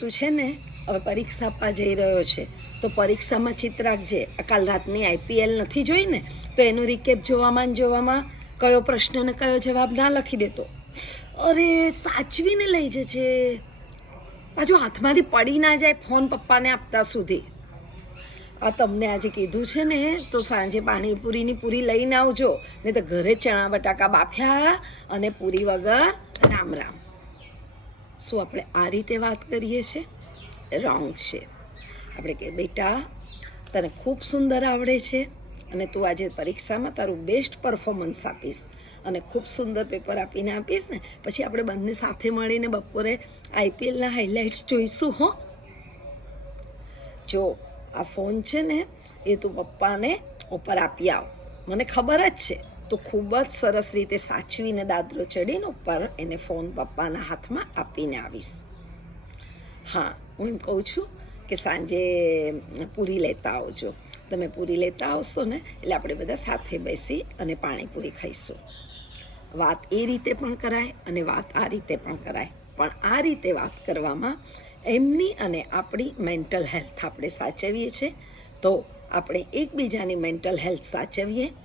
તું છે ને હવે પરીક્ષા આપવા જઈ રહ્યો છે તો પરીક્ષામાં ચિત રાખજે. કાલ રાતની આઈપીએલ નથી જોઈ ને તો એનું રિકેપ જોવામાં કયો પ્રશ્ન ને કયો જવાબ ના લખી દેતો. અરે સાચવીને લઈ જજે, પાછું હાથમાંથી પડી ના જાય ફોન પપ્પાને આપતા સુધી. આ તમને આજે કીધું છે ને તો સાંજે પાણીપુરીની પૂરી લઈને આવજો, નહીં તો ઘરે ચણા બટાકા બાફ્યા અને પૂરી વગર રામ રામ. શું આપણે આ રીતે વાત કરીએ છીએ? રોંગ છે. આપણે કે બેટા તને ખૂબ સુંદર આવડે છે અને તું આજે પરીક્ષામાં તારું બેસ્ટ પરફોર્મન્સ આપીશ અને ખૂબ સુંદર પેપર આપીને આપીશ ને પછી આપણે બંને સાથે મળીને બપોરે આઈપીએલના હાઇલાઇટ્સ જોઈશું. હો, જો આ ફોન છે ને એ તું પપ્પાને ઉપર આપી આવ. મને ખબર જ છે તો ખૂબ જ સરસ રીતે સાચવીને દાદરો ચડીને ઉપર એને ફોન પપ્પાના હાથમાં આપીને આવીશ. હા, હું એમ કહું છું કે સાંજે પૂરી લેતા આવજો. તમે પૂરી લેતા આવશો ને એટલે આપણે બધા સાથે બેસી અને પાણીપુરી ખાઈશું. વાત એ રીતે પણ કરાય અને વાત આ રીતે પણ કરાય, પણ આ રીતે વાત કરવામાં એમની અને આપણી મેન્ટલ હેલ્થ આપણે સાચવીએ છીએ તો આપણે એકબીજાની મેન્ટલ હેલ્થ સાચવીએ